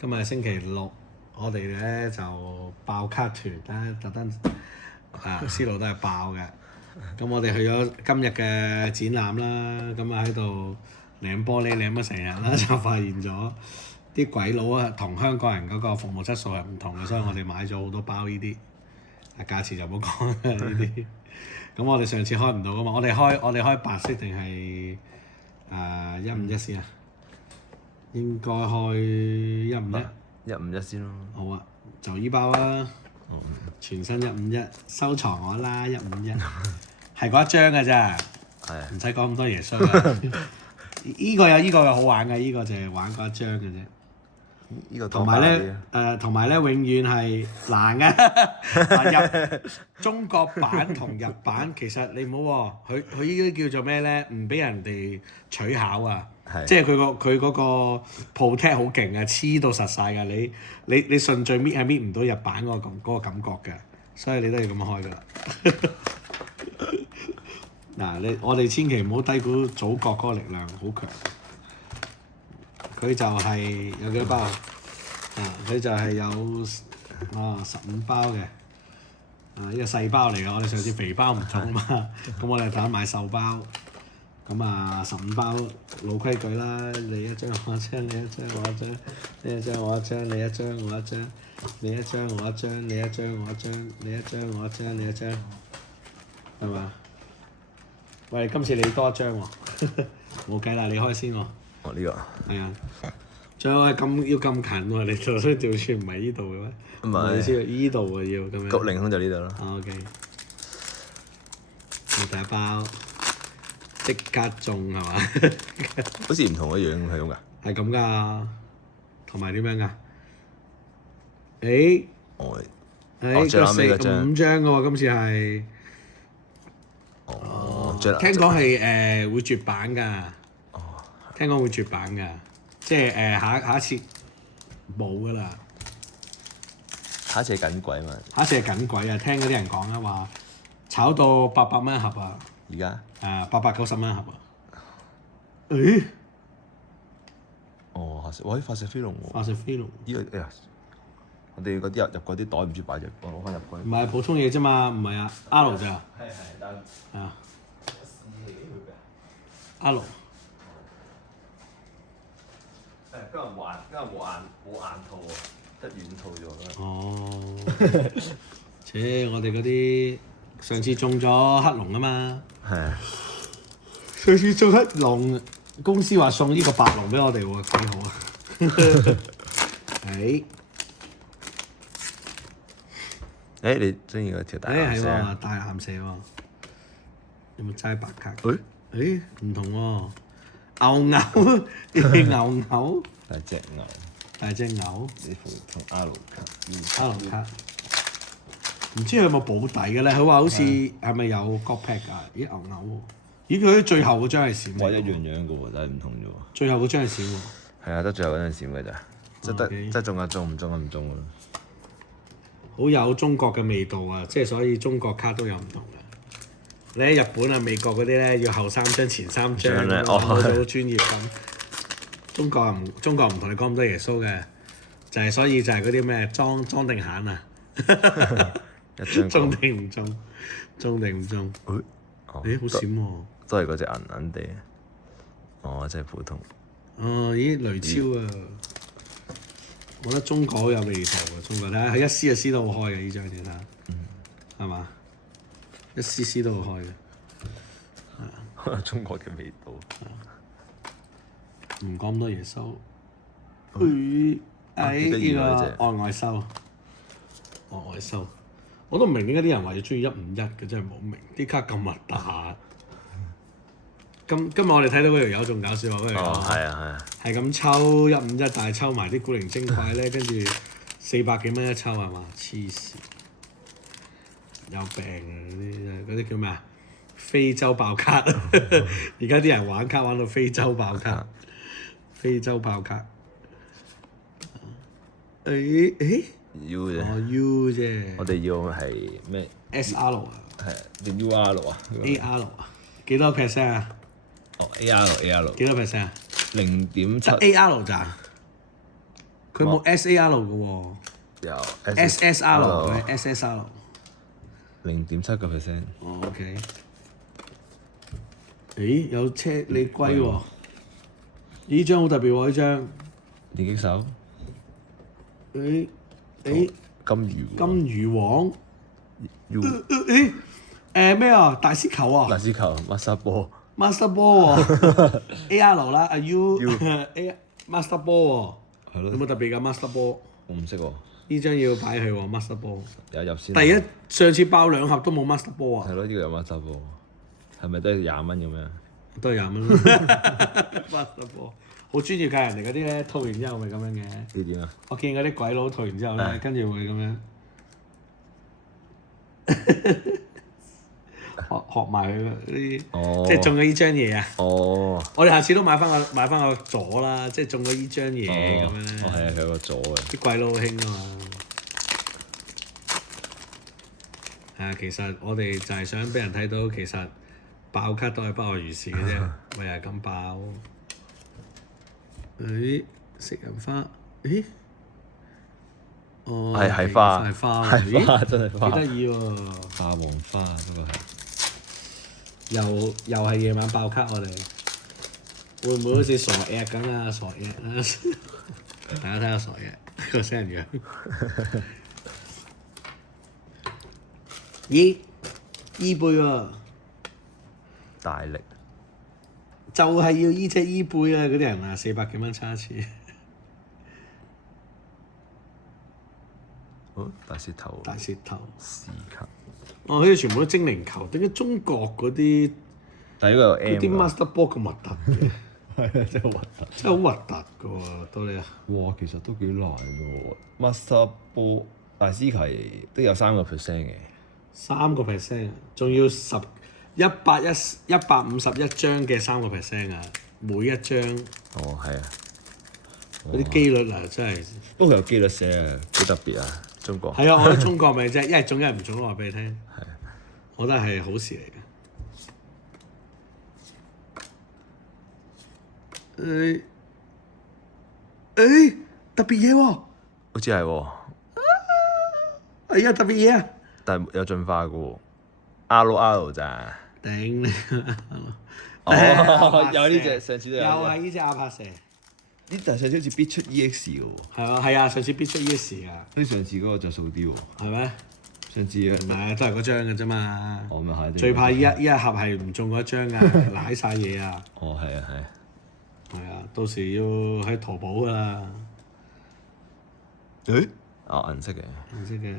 今日星期六，我哋咧就爆卡團啦，特登思路都係爆嘅。咁我哋去咗今日嘅展覽啦，咁啊喺度舐玻璃舐咗成日啦，就發現咗啲鬼佬啊同香港人嗰個服務質素係唔同嘅，所以我哋買咗好多包呢啲。價錢就唔好講啦呢啲。咁我哋上次開唔到噶嘛，我哋開白色定係151先啊？應該開151。151先咯。好啊，就依包啦。全新151，收藏我啦151，係嗰一張㗎咋，唔使講咁多耶穌㗎。依個有好玩㗎，依個就係玩嗰一張嘅啫。呢個同埋咧，永遠係難嘅。入中國版同日版，其實你唔好喎，佢依啲叫做咩咧？唔俾人哋取巧啊！即係佢嗰個 protect 好勁啊，黐到實晒㗎。你順序搣係搣唔到日版嗰個感覺嘅，所以你都要咁樣開㗎啦。嗱，我哋千祈唔好低估祖國嗰個力量，好強。佢就係有幾多包？佢就係有15包嘅。呢個細包嚟㗎，我哋上次肥包唔中啊嘛，咁我哋等買瘦包。咁15包老規矩啦，你一張我一張，你一張我一張，你一張我一張，你一張我一張，你一張我一張，你一張我一張，你一張我一張，你一張，係嘛？喂，今次你多一張喎，冇計啦，你開先喎。哦，呢個。係啊，仲有係要咁近喎，你做出條串唔係呢度嘅咩？唔係先，呢度啊要咁樣。谷凌空就呢度啦。OK。第一包。即刻中係嘛？好似唔同嘅樣係咁㗎。係咁㗎，同埋點樣㗎？最後尾嗰張5張㗎喎，今次係。聽講係會絕版㗎。聽講會絕版㗎，即係下一次冇㗎啦。下一次係緊鬼嘛？下一次係緊鬼啊！聽嗰啲人講啊，話炒到800蚊一盒啊！而家？890蚊一盒啊！哇！發射飛龍喎！發射飛龍。呢個我哋嗰啲入嗰啲袋唔知擺隻，我攞翻入櫃。唔係普通嘢啫嘛，唔係啊 ，R 咋？但係啊。R。今日冇硬套喎，得軟套咗。我哋嗰啲上次中咗黑龍啊嘛。係啊。上次中黑龍，公司話送呢個白龍俾我哋喎，幾好啊！你中意嗰條大藍蛇？係喎，大藍蛇喎。有冇齋白卡？唔同喎。牛。大隻牛。似乎同阿盧卡。阿盧卡。唔知佢有冇保底嘅咧？佢話好似係咪有角劈㗎？牛喎。咦！佢最後嗰張係閃嚟。一樣樣嘅喎，但係唔同啫喎。最後嗰張係閃喎。係啊，得最後嗰張閃嘅咋，即係中就中，唔中就唔中㗎啦。好有中國嘅味道啊！即係所以中國卡都有唔同嘅。你喺日本啊、美國嗰啲咧，要後3張、前3張，好專業咁。中國唔同你講咁多耶穌嘅，就係所以就係嗰啲咩裝定閒啊。中定唔中？中定唔中？好閃喎！都係嗰隻銀地。真係普通。雷超啊！我覺得中國好有味道喎，中國睇下佢一撕就撕得好開嘅呢張嘢睇，係嘛？一撕都好開嘅。中國嘅味道。唔講咁多嘢收。呢個外收。外收。我都唔明點解啲人話要中意151嘅，真係冇明。啲卡咁核突。今日我哋睇到嗰條友仲搞笑喎，嗰條友係咁抽151，但係抽埋啲古靈精怪咧，跟住400幾蚊一抽係嘛？黐線，有病啊！嗰啲叫咩啊？非洲爆卡，而家啲人玩卡玩到非洲爆卡，非洲爆卡。U 啫。U 啫。我哋要係咩 ？SR 啊。係定 UR 啊？AR 啊？幾多 percent 啊？AR。幾多 percent 啊？ 0.7。AR 咋？佢冇 SAR 嘅喎有，SSR 嘅 SSR。 0.7%。哦，OK。咦，有車你龜喎？呢張好特別喎，呢張。電擊手。誒金金魚。魚王。 U 咩啊？大師球啊大師球 Master 波。 ！Master 波喎，AR 啦，啊 U A Master 波喎。係咯有冇特別㗎 Master 波？我唔識喎，呢張要擺去喎 Master 波。有入先。上次爆2盒都冇 Master 波啊！係咯，呢個有 Master 波，係咪都係20蚊咁樣？都係20蚊。Master 波好專業㗎，人哋嗰啲咧套完之後咪咁樣嘅。呢點啊？我見嗰啲鬼佬套完之後咧，跟住會咁樣學埋佢嗰啲，哦即係中咗呢張嘢啊！哦。我哋下次都買翻個座啦，即係中咗呢張嘢咁樣咧。哦，係啊，佢有個座嘅。啲鬼佬好興啊嘛。係啊，其實我哋就係想俾人睇到，其實爆卡都係不外如是嘅啫，咪又係咁爆。誒，食人花，咦？哦，係花，係花，係花，真係花。幾得意喎！霸王花不過係。又係夜晚爆卡我哋，會唔會好似傻 at 咁啊？傻 at 啊！大家睇下傻 at 個死人樣。咦？伊貝喎，大力。就係要依隻伊貝啊！嗰啲人話400幾蚊差一次。大舌頭。大舌頭。時級。哦，佢哋全部都精靈球，點解中國嗰啲但係呢個有 M 嗰啲㗎 Master 波咁核突嘅？係啊，真係核突。真係好核突㗎喎，到你啊！哇，其實都幾難喎。Master 波大師球都有3%嘅。3%，仲要151張嘅3%啊！每一張哦，係啊。嗰啲機率啊，真係不過佢有機率寫啊，幾特別啊！中國。係啊！我覺得中國咪啫，一係中一係唔中，我話俾你聽。係。我覺得係好事嚟嘅。特別嘢喎！好似係喎，係啊，特別嘢啊！但係有進化嘅喎。R 咋？頂你！哦，有呢隻，上次都有。又係呢隻阿帕蛇。呢但係上次好似必出 EX 嘅喎。係啊，上次必出 EX 㗎。好似上次嗰個着數啲喎。係咩？上次啊。唔係，都係嗰張嘅啫嘛。哦，咪係。最怕呢一盒係唔中嗰張啊，舐晒嘢啊！哦，係啊，係。係啊，到時要喺淘寶㗎啦。誒？哦，銀色嘅。唔識嘅。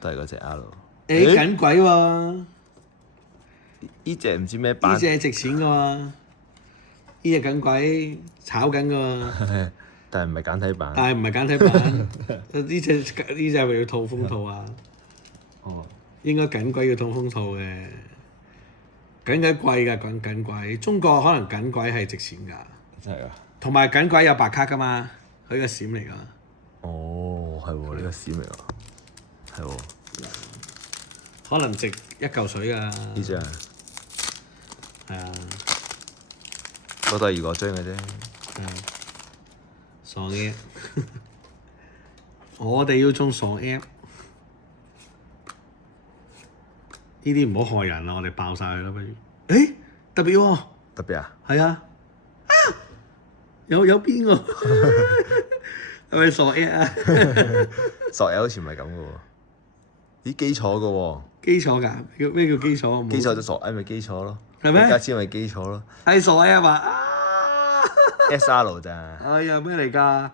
都係嗰隻 R。緊鬼喎！呢隻唔知咩版。呢隻值錢㗎喎，呢隻緊鬼炒緊㗎喎。但係唔係簡體版。但係唔係簡體版？呢隻係咪要套風套啊？哦。應該緊鬼要套風套嘅。緊鬼貴㗎，緊鬼。中國可能緊鬼係值錢㗎。真係啊！同埋緊鬼有白卡㗎嘛，佢個閃嚟㗎。哦，係喎，呢個閃嚟㗎。係喎。可能值1嚿水㗎。呢張。係啊。我第二個張嘅啫。係啊。傻 app，我哋要中傻 app，呢啲唔好害人啊！我哋爆晒佢啦，不如。誒，特別喎。特別啊？係啊。有邊個？係咪傻 app 啊？索 L 好似唔係咁嘅喎。咦，基礎嘅喎。基礎㗎？咩叫基礎？基礎就索 L 咪基礎咯。係咩？加錢咪基礎咯。係傻 app 啊SR 咋？哎呀，咩嚟㗎？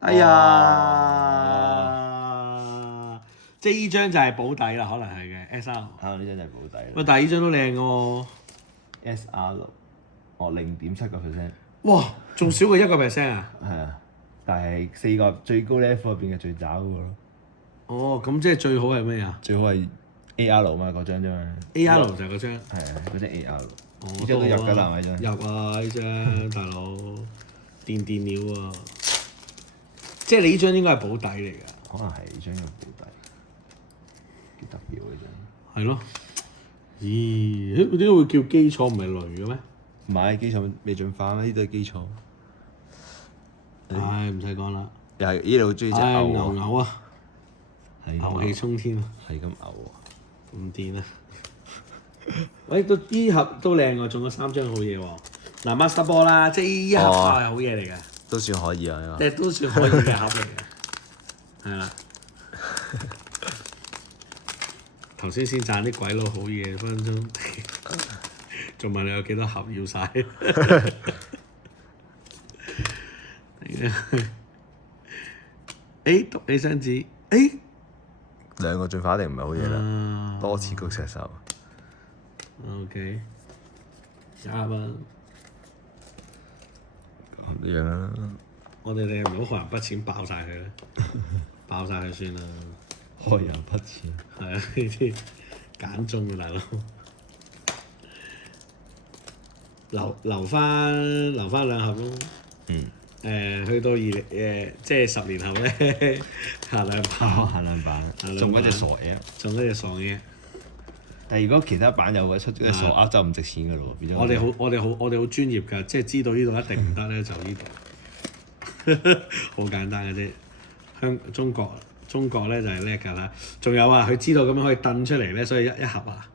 哎呀，即係依張就係保底啦，可能係嘅 SR。呢張就係保底啦。喂，但係依張都靚喎。SR 哦，0.7%。哇，仲少過1%啊？係啊，但係4個最高 level 入邊嘅最渣嗰個咯。哦，咁即係最好係咩啊？最好係 AR 嘛，嗰張啫嘛。AR 就係嗰張。係啊，嗰張 AR。哦，呢張都入㗎啦，呢張。入啊！呢張大佬電料啊！即係你呢張應該係保底嚟㗎。可能係呢張嘅保底。幾特別喎呢張。係咯。咦？點解會叫基礎唔係雷嘅咩？唔係基礎未進化咩？呢都係基礎。唉，唔使講啦。又係咦？你好中意隻唉，牛喎？牛牛啊，係牛氣沖天啊，係咁牛喎。咁癲啊！喂，都呢盒都靚喎，中咗3張好嘢喎。嗱，Master Ball 啦，即係呢一盒係好嘢嚟嘅，都算可以啊！呢即係都算可以嘅盒嚟嘅，係啦。頭先讚啲鬼佬好嘢，分分鐘仲問你有幾多盒要晒。誒，讀起張紙，誒，兩個進化一定唔係好嘢啦，啊多次局射手。 OK，啱啊！咁樣啦，我哋唔好害人筆錢爆晒佢啦，爆晒佢算啦。開人筆錢。係啊，呢啲揀中嘅大佬，留翻2盒咯。嗯。去到即係10年後咧，限量版，限量版，限量版中嗰隻傻嘢。中嗰隻傻嘢。但係如果其他版有嘅出隻傻鴨就唔值錢嘅咯喎，變咗。我哋好專業㗎，即係知道呢度一定唔得咧，就呢度。好簡單嘅啫，中國咧就係叻㗎啦。仲有啊，佢知道咁樣可以掟出嚟咧，所以一盒啊，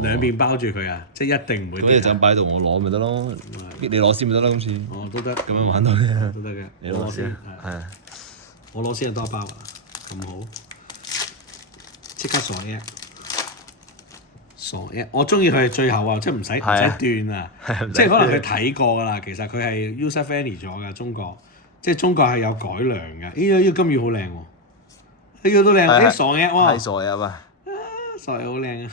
兩邊包住佢啊，即係一定唔會跌啊。咁你就擺喺度，我攞咪得咯，你攞先咪得啦，今次。哦，都得，咁樣玩到嘅。都得嘅。你攞先。係。我攞先係多一包啊，咁好，即刻傻嘢。傻嘢，我中意佢係最後啊，即係唔使斷啊，即係可能佢睇過㗎啦。其實佢係 user friendly 咗㗎，中國，即係中國係有改良㗎。呢個金魚好靚喎，呢個都靚，啲傻嘢喎。係傻嘢啊！傻嘢好靚啊！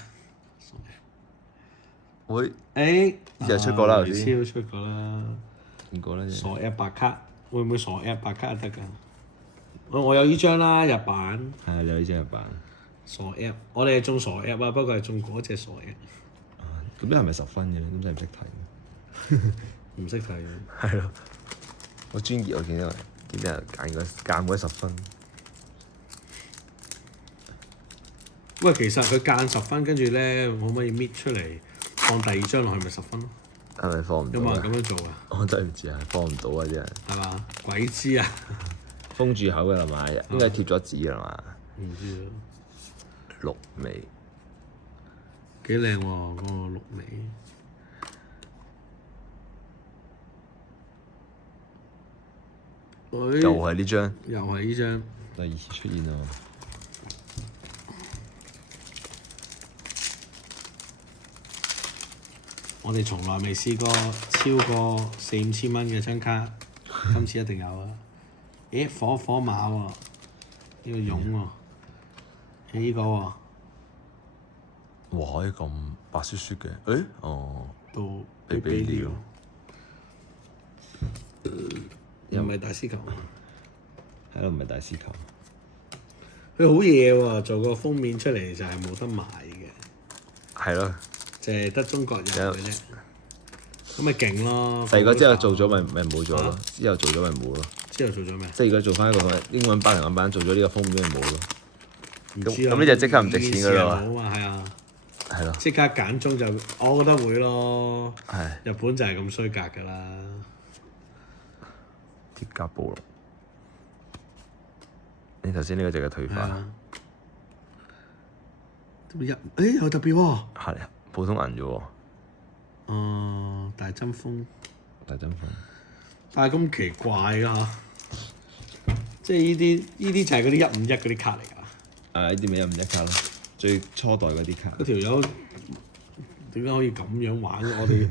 會。誒，又出過啦頭先。超出過啦。見過啦。傻嘢白卡，會唔會傻嘢白卡得㗎？我有呢張啦，日版。係啊，有呢張日版。傻 app，我哋係中傻 app 啊，不過係中嗰隻傻 app。咁呢係咪10分嘅咧？咁真係唔識睇。唔識睇。係咯。好專業我見到，見啲人揀嗰10分。喂，其實佢間10分，跟住咧，可唔可以搣出嚟放第二張落去，咪10分咯？係咪放唔到？有冇人咁樣做啊？我真係唔知啊，放唔到啊！啲人。係嘛？鬼知啊！封住口㗎啦嘛，應該貼咗紙㗎啦嘛。唔知啊。綠尾。幾靚喎，嗰個綠尾。又係呢張。又係呢張。第二次出現啊！我哋從來未試過超過4-5千蚊嘅張卡，今次一定有啊！咦，火馬喎，呢個勇喎，呢個喎。哇！咁白雪雪嘅，誒，哦，都比料，又唔係大師球，係咯，唔係大師球。佢好嘢喎，做個封面出嚟就係冇得賣嘅，係咯，就係得中國有嘅啫。咁咪勁咯！第二個之後做咗咪冇咗咯，之後做咗咪冇咯。之後做咗咩？即係如果做翻一個英文版、日文版，做咗呢個封面咪冇咯。唔知啊。咁呢隻即刻唔值錢㗎啦嘛？好啊，係啊。係咯。即刻揀中就，我覺得會咯。係。日本就係咁衰格㗎啦。鐵甲暴龍。你頭先呢個隻嘅退化。誒好特別喎。係啊，普通銀啫喎。大針鋒。大針鋒。但係咁奇怪㗎嚇，即係呢啲就係嗰啲151嗰啲卡嚟㗎。呢啲咪151卡咯，最初代嗰啲卡。嗰條友點解可以咁樣玩？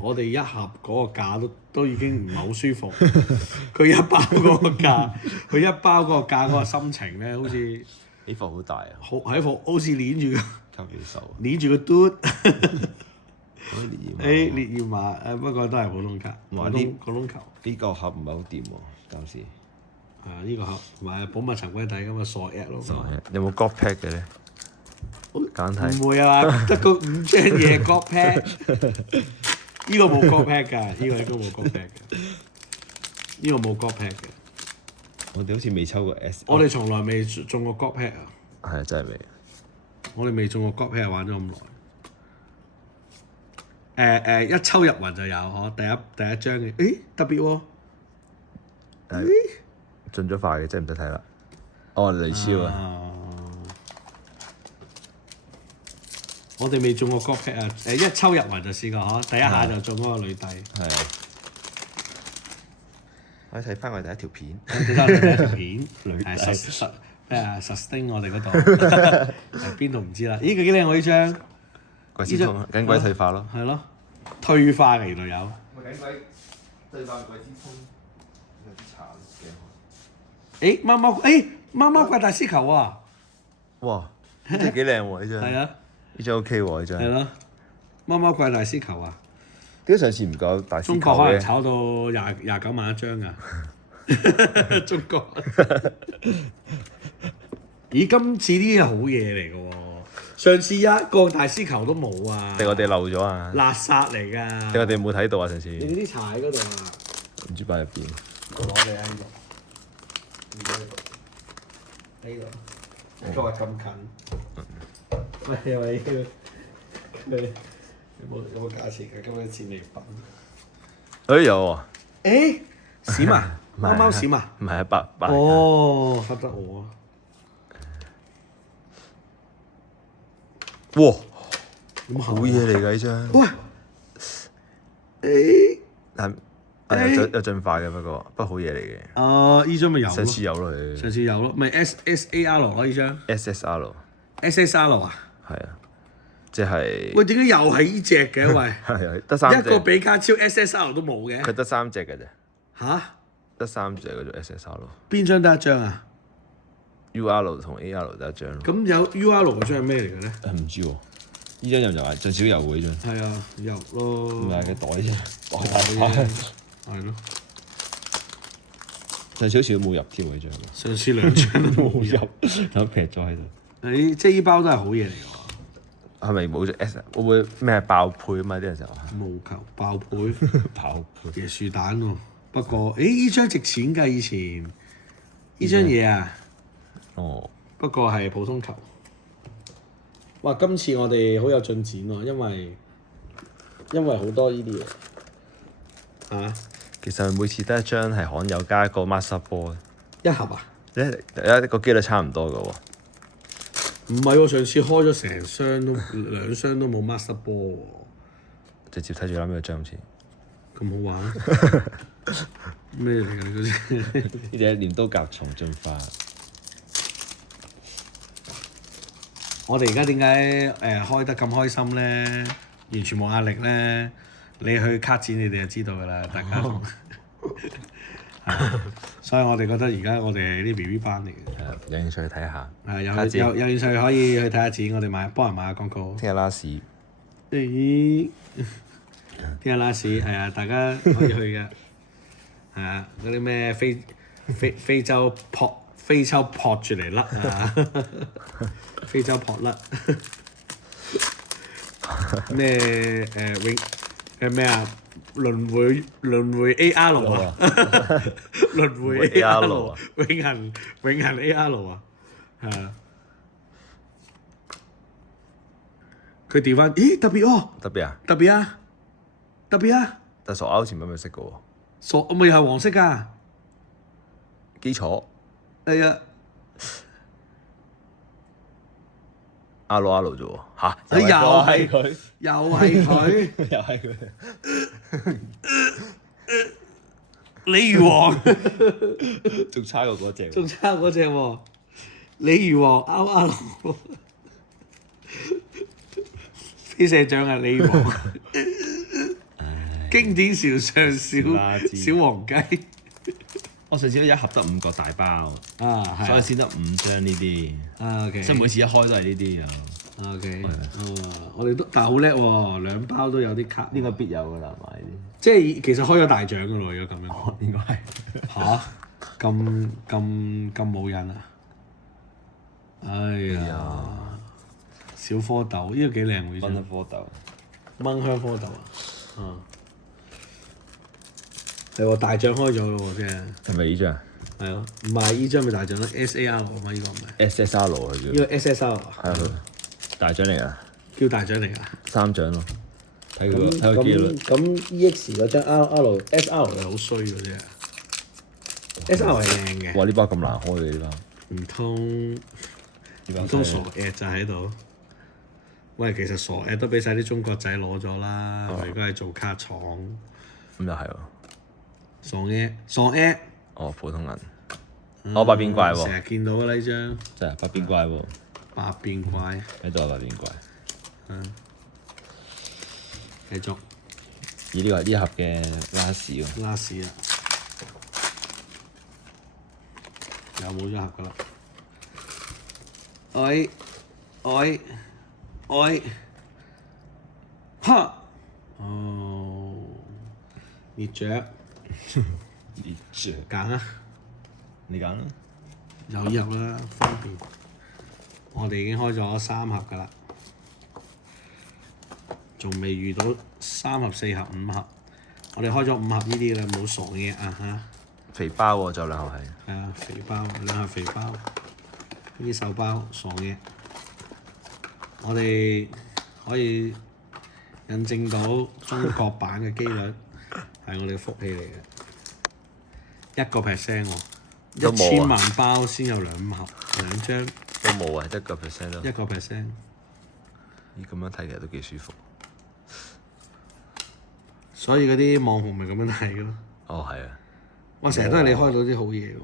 我哋一盒嗰個價都已經唔係好舒服。佢一包嗰個價，佢一包嗰個價嗰個心情咧，好似起伏好大啊！喺度好似攣住個，級幾手。攣住個嘟。烈焰馬不過都係普通卡，普通球。呢個盒唔係好掂喎，暫時。係啊，呢個盒同埋寶物沉歸底咁嘅傻 app 咯。有冇 God Pack 嘅咧？簡體。唔會啊嘛，得個5張嘢 God Pack。呢個冇 God Pack 㗎，呢個應該冇 God Pack 嘅。呢個冇 God Pack 嘅。我哋好似未抽過 S。我哋從來未中過 God Pack 啊！係啊，真係未。我哋未中過 God Pack，玩咗咁耐。一抽入雲就有呵，第一張嘅，誒特別喎，進咗化嘅，即係唔使睇啦。哦，李超啊！我哋未中過角劈啊！一抽入圍就試過嗬，第一下就中嗰個女帝。係啊！可以睇翻我哋第一條片。睇翻第一條片，女帝係sustain 我哋嗰度，邊度唔知啦？咦，佢幾靚喎呢張？鬼之通，緊鬼退化咯。係咯，退化嘅原來有。咪緊鬼對翻鬼之通，有啲慘嘅。貓貓怪大師球啊！哇！呢張幾靚喎呢張。係啊。呢張 OK 喎呢張。係咯，貓貓怪大師球啊！點解上次唔夠大師球中國可能嘅？炒到29萬一張㗎。中國。咦，今次呢啲係好嘢嚟㗎喎！上次一個大師球都冇啊！定我哋漏咗啊？垃圾嚟㗎！定我哋冇睇到啊？上次。你啲茶喺嗰度啊？唔知擺入邊。攞你喺度。呢度。佢話咁近。喂，有冇價錢㗎？今日戰利品。有喎。閃啊！貓貓閃啊！唔係啊，白。哦，嚇得我啊！哇！咁好嘢嚟㗎呢張。喂！但有進化嘅，不過好嘢嚟嘅。呢張咪有咯。上次有咯佢。上次有咯，咪 SSAR 咯呢張。SSR。SSR 啊？係啊，即係。喂，點解又係呢隻嘅？喂，係啊，得3隻。一個比卡超 SSR 都冇嘅。佢得3隻嘅啫。吓？得3隻嗰種 SSR 咯。邊張得一張啊 UR 同 AR 得一張咯。咁有 UR 嗰張係咩嚟嘅咧？唔知喎，呢張有啊，最少有喎呢張。係啊，有咯。唔係嘅袋啫，袋大係咯。上次好似都冇入添喎呢張。上次2張都冇入，咁劈咗喺度。即係呢包都係好嘢嚟㗎。係咪冇咗 S？會唔會咩爆配啊嘛？啲人就話。無球爆配。爆配。椰樹蛋喎，不過呢張值錢㗎以前。呢張嘢啊。哦。不過係普通球。哇！今次我哋好有進展喎，因為好多呢啲嘢。其實每次得一張係罕有加一個 master 波一盒啊？一個機率差唔多㗎喎。唔係喎，上次開咗成箱都2箱都冇 master 波喎。直接睇住攬咗張好似。咁好玩？咩嚟㗎？嗰啲？呢隻鐮刀甲蟲進化。我哋而家點解開得咁開心咧？完全冇壓力咧。你去卡展，你哋就知道㗎啦，大家。所以我哋覺得而家我哋係啲 BB 班嚟嘅。有興趣去睇下。有興趣可以去睇下展，我哋幫人買下廣告。聽日拉屎。聽日拉屎係啊，大家可以去嘅。係啊，嗰啲咩非洲撲住嚟甩啊！非洲撲甩咩咩啊？輪迴 AR 啊！輪迴 AR 啊！永恆 AR 啊！係啊！佢調翻，咦特別喎！特別啊！特別啊！但係傻歐前面咪識嘅喎。傻咪又係黃色㗎。基礎。係啊。R 啫喎，嚇！又係佢。鯉魚王。仲差過嗰隻。仲差嗰隻喎，鯉魚王 R。飛社長啊，鯉魚王。經典潮上小黃雞。我上次一盒得5個大包，所以先得5張呢啲。OK。即係每次一開都係呢啲啊。OK。我哋都但係好叻喎，2包都有啲卡。呢個必有㗎啦，買呢啲。即係其實開咗大獎㗎咯，如果咁樣。應該係。嚇！咁冇癮啊！哎呀，小蝌蚪呢個幾靚喎，呢張。蚊香蝌蚪。蚊香蝌蚪啊！係喎，大獎開咗咯喎，真係。係咪呢張？係咯，唔係呢張咪大獎咯，SAR 啊嘛，呢個唔係。SSR 啊叫。呢個 SSR 啊。係啊，大獎嚟㗎。叫大獎嚟㗎。3獎咯。睇佢機率。咁 EX 嗰張 SR 係好衰嗰啲啊。SL 係靚嘅。哇！呢包咁難開嘅呢包，唔通呢包唔通傻 at 就喺度？喂，其實傻 at 都俾晒啲中國仔攞咗啦，佢而家係做卡廠。咁又係喎。傻 at 傻 at。哦，普通銀。哦，百變怪喎。成日見到㗎啦呢張。真係百變怪喎。百變怪。喺度啊，百變怪。繼續。咦？呢個係呢一盒嘅拉屎喎。拉屎啊！又冇咗盒㗎啦。哎！哈！哦，熱雀。熱雀。揀啊！你揀啦。有入啦，方便。我哋已經開咗3盒㗎啦，仲未遇到3盒、4盒、5盒。我哋開咗5盒呢啲㗎啦，冇傻嘅啊嚇。肥包喎，仲有2盒係。係啊，肥包2盒肥包，呢啲手包傻嘅。我哋可以印證到中國版嘅機率係我哋嘅福氣嚟嘅，1% 喎。都冇啊1000萬包先有2盒2張。都冇啊，1% 咯。 1%。咦，咁樣睇其實都幾舒服。所以嗰啲網紅咪咁樣睇咯。哦，係啊。我成日都係你開到啲好嘢喎。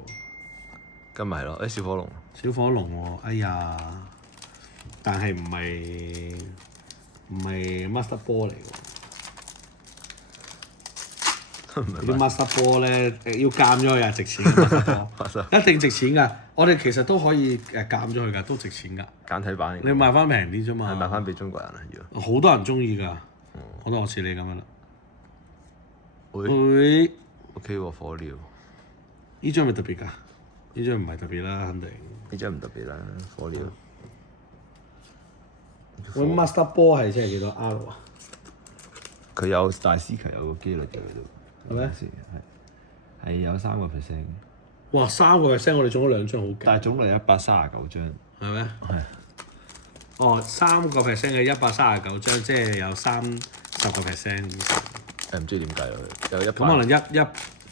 今日係咯，小火龍。小火龍喎，哎呀！但係唔係 master 波嚟喎。啲 master 波咧要鑑咗佢啊，值錢嘅 master 波，一定值錢㗎。我哋其實都可以鑑咗佢㗎，都值錢㗎。簡體版嚟。你賣翻平啲啫嘛。係賣翻俾中國人啊！要。好多人中意㗎，好多我似你咁樣啦。會。會。OK 喎，火療。呢張咪特別㗎？呢張唔係特別啦，肯定。呢張唔特別啦，火療。我 master 波係即係幾多 R 啊？佢有大師球有個機率嘅喺度。係咩？係有3%。哇！3%我哋中咗2張好勁。但係總共139張。係咩？係。哦，3%嘅139張，即係有30%。唔知點計佢有100。咁可能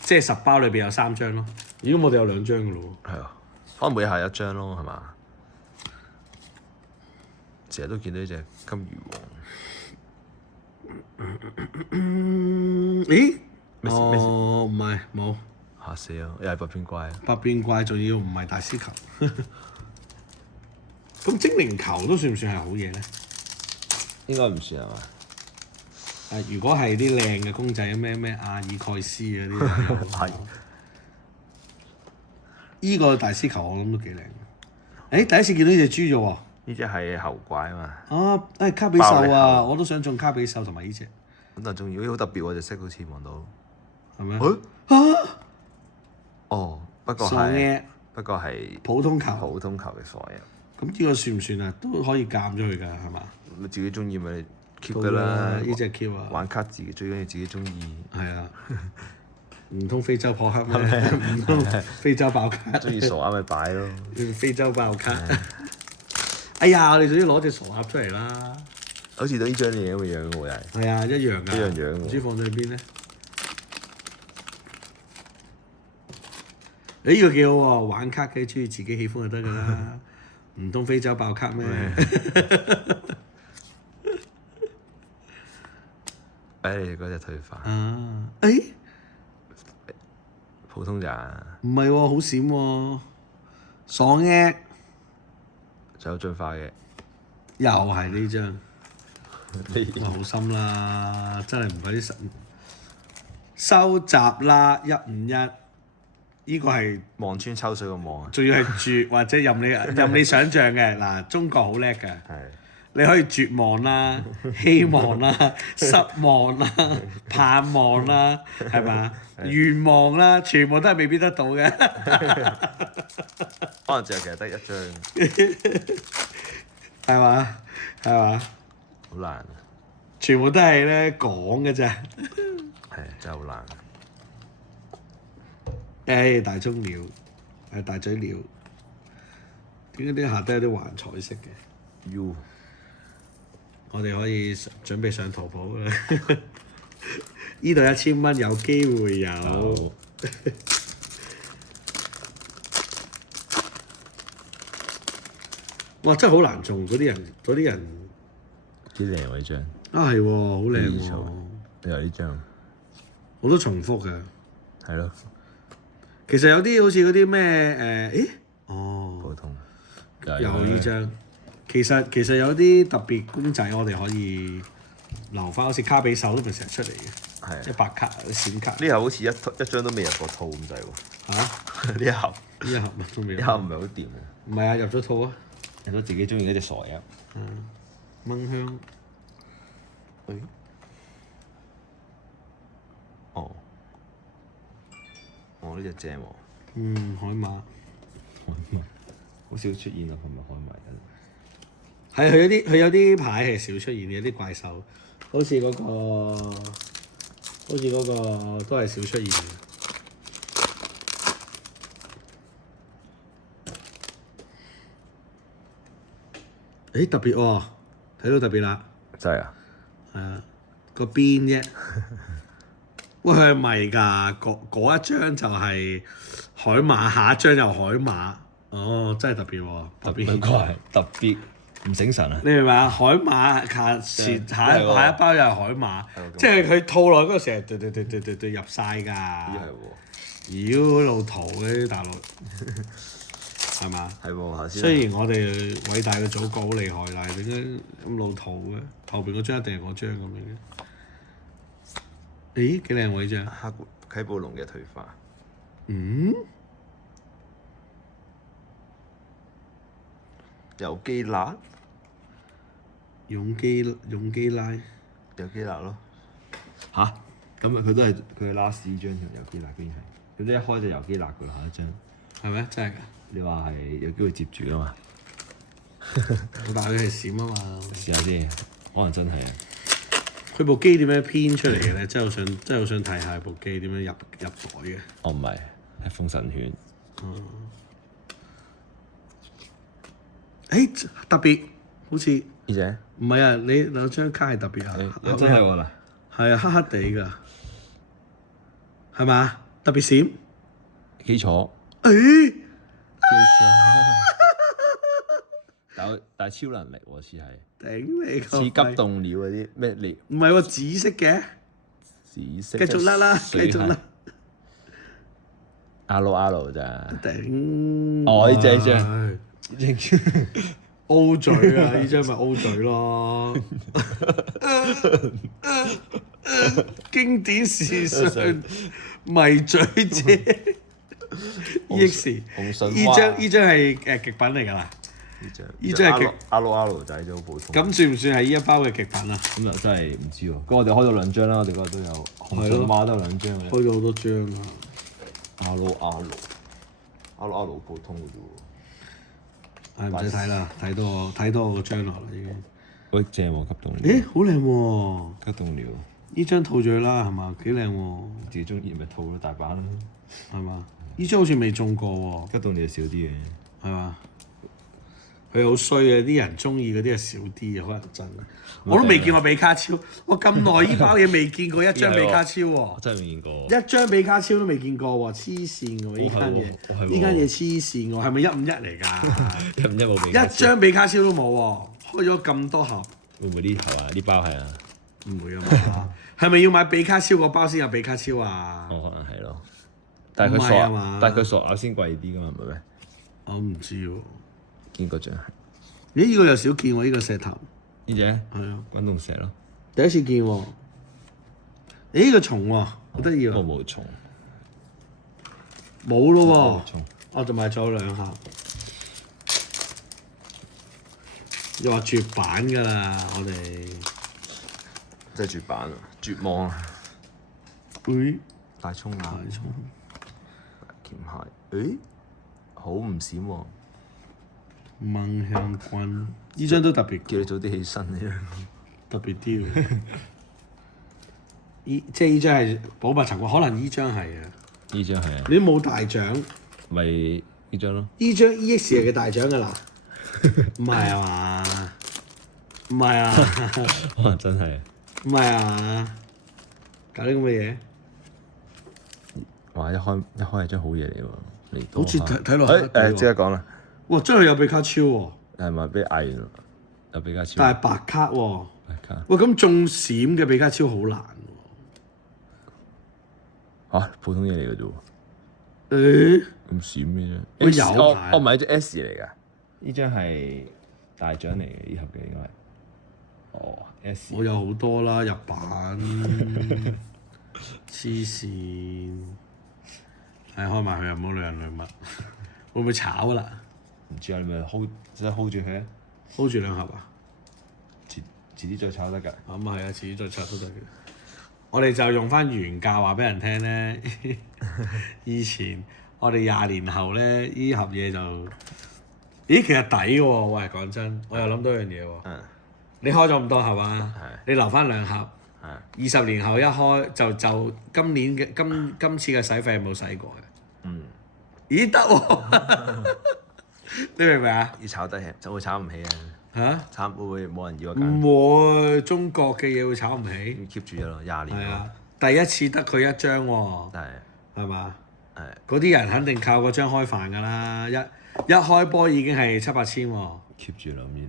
即係10包裏邊有3張咯。如果我哋有2張㗎咯喎。係啊，可能每下1張咯，係嘛？成日都見到呢隻金魚王。咦？咩事哦，唔係冇。嚇死咯！又係百變怪。百變怪仲要唔係大師球。咁精靈球都算唔算係好嘢咧？應該唔算係嘛？如果係啲靚嘅公仔，咩阿爾蓋斯嗰啲，係。依個大師球我諗都幾靚。第一次見到呢隻豬啫喎。呢隻係猴怪啊嘛。啊！卡比獸啊，我都想中卡比獸同埋呢隻。咁但係仲要好特別喎，隻色好似望到。係咩？哦，不過係普通球。普通球嘅傻嘢。咁呢個算唔算啊？都可以鑑咗佢㗎，係嘛？你自己中意咪 keep 㗎啦。呢隻 keep 啊。玩卡自己最緊要自己中意。係啊。唔通非洲撲克咩？唔通非洲爆卡？中意傻啱咪擺咯。非洲爆卡。哎呀！我哋仲要攞隻傻鴨出嚟啦。好似到呢張嘢咁嘅樣喎，又係。係啊，一樣㗎。一樣樣喎。唔知放咗喺邊咧？呢個幾好喎，玩卡嘅中意自己喜歡就得㗎啦。唔通非洲爆卡咩？嗰隻退化。普通咋？唔係喎，好閃喎，爽嘅。仲有進化嘅。又係呢張。好心啦，真係唔怪啲神。收集啦，151。呢個係望穿秋水個望啊！仲要係絕或者任你想像嘅嗱，中國好叻㗎。係。你可以絕望啦、希望啦、失望啦、盼望啦，係嘛？願望啦，全部都係未必得到嘅。可能就其實得1張。係嘛？係嘛？好難啊！全部都係咧講嘅啫。係真係好難。大鐘鳥，大嘴鳥。點解啲下低有啲環彩色嘅？U。我哋可以準備上淘寶啦。呢度1000蚊有機會有。哇！真係好難中嗰啲人幾靚喎呢張，啊係喎，好靚冇錯喎，你有呢張，好多重複嘅。係咯，其實有啲好似嗰啲咩誒，哦普通。有呢張。其實有啲特別公仔我哋可以留翻，好似卡比手都咪成日出嚟嘅。係啊， 100卡閃卡。呢盒好似一張都未入過套咁滯喎。嚇？呢一盒，呢一盒乜都未有。呢盒唔係好掂喎。唔係啊，入咗套啊。人都自己中意嗰隻傻鴨。蚊香。誒。哦。哦，呢隻正喎。海馬。好少出現啊，係咪海馬人？係佢有啲牌係少出現嘅，有啲怪獸，好似嗰個都係少出現嘅。誒特別喎，睇到特別啦。真係啊！係啊，個邊啫。喂，佢係咪㗎？嗰一張就係海馬，下一張又海馬。哦，真係特別喎，特別怪，特別唔醒神啊！你明唔明啊？海馬下一包又係海馬，係即係佢套落嗰個成日對入晒㗎。咦係喎，妖老土嘅啲大陸，係嘛？係喎，頭先。雖然我哋偉大嘅祖國好厲害，但係點解咁老土嘅？後邊嗰張一定係嗰張咁樣嘅。咦，幾靚喎呢張？啟寶龍嘅退化。嗯？有機辣，用機拉，有機辣咯。吓？咁佢都係佢嘅 last 張同有機辣，居然係。咁即係一開就有機辣嘅下一張。係咪？真係㗎？你話係有機會接住啊嘛？我大佢係閃啊嘛！試下先，可能真係啊。佢部機點樣編出嚟嘅咧？真係好想睇下部機點樣入袋嘅。哦，唔係，係封神犬。誒特別好似呢隻？唔係啊！你兩張卡係特別啊，真係喎啦。係啊，黑黑地㗎，係嘛？特別閃。基礎。誒，但係超能力喎，似係。頂你個似急肺！凍鳥嗰啲咩裂唔係喎，紫色嘅。紫色。繼續甩啦，繼續甩。L 咋？頂！哦，呢隻呢唉張。 O 嘴啊！呢張咪 O 嘴咯。經典時尚迷嘴姐 EX，紅筍呢張係極品嚟㗎啦。呢張係極 L 仔就好普通。咁算唔算係呢一包嘅極品啊？咁又真係唔知喎。咁我哋開咗兩張啦，我哋嗰日都有紅筍蛙都有兩張嘅。開咗好多張啊！ L 普通嘅啫喎。唉，唔使睇啦，睇多我個張落啦已經。喂，正喎，急凍鳥。咦，好靚喎！急凍鳥。呢張套咗去啦，係嘛？幾靚喎！自己中意咪套咯，大把啦。係嘛？呢張好似未中過喎。急凍鳥少啲嘅。係嘛？佢好衰嘅，啲人中意嗰啲係少啲嘅，可能真。我都未見過比卡超，我咁耐呢包嘢未見過一張比卡超喎。我真係未見過。一張比卡超都未見過喎，黐線嘅喎呢間嘢，呢間嘢黐線喎，係咪151嚟㗎？一冇比卡超。一張比卡超都冇喎，開咗咁多盒。會唔會呢盒啊？呢包係啊？唔會啊嘛，係咪要買比卡超個包先有比卡超啊？哦，可能係咯。但係佢唔係啊嘛但係佢索額先貴啲㗎嘛，唔係咩？我唔知喎。見過張係。咦？呢個又少見喎，呢個石頭。呢隻？係啊，滾動石咯。第一次見喎。咦？呢個蟲喎，好得意喎。毛蟲。冇咯喎。蟲。我仲買咗2盒。又話絕版㗎啦，我哋。真係絕版啊！絕望啊！會。大葱眼。大葱。鉗蟹。誒？好唔閃喎。蚊香君，呢張都特別，叫你早啲起身啫。特別啲喎。即係呢張係寶物層，可能呢張係啊。呢張係啊。你都冇大獎。咪呢張咯。呢張 EX 係嘅大獎㗎啦。唔係啊嘛？唔係啊。可能真係。唔係啊嘛？搞啲咁嘅嘢。哇！一開係張好嘢嚟喎，嚟到。好似睇落即刻講啦。哇！真係有比卡超喎。係咪俾嗌完又比卡超？但係白卡喎。白卡喂，咁中閃嘅比卡超好難喎。嚇，普通嘢嚟嘅啫喎。誒？咁閃嘅啫。喂有牌唔係張 S 嚟㗎，呢張係大獎嚟嘅，呢盒嘅應該係。哦 S。我有好多啦，日版黐線，係開埋佢又冇女人女物，會唔會炒啦唔知啊，你咪 hold 住佢啊， ？hold 住兩盒啊？遲啲再炒得㗎。咁啊係啊，遲啲再拆都得嘅。我哋就用翻原價話俾人聽咧，以前我哋20年後咧，依盒嘢就，咦其實抵嘅喎，喂講真，我又諗到一樣嘢喎。嗯。你開咗咁多盒啊？係。你留翻兩盒。係。 20年後一開就今年嘅今次嘅使費有冇使過嘅？嗯。咦得喎！你明唔明啊？要炒得起，就會炒唔起啊！嚇？炒會冇人要啊？唔會，中國嘅嘢會炒唔起。 keep 住咗咯，20年咯。係啊，第一次得佢一張喎。係。係嘛？係。嗰啲人肯定靠嗰張開飯㗎啦，一開波已經係7、8千喎。 keep 住咯，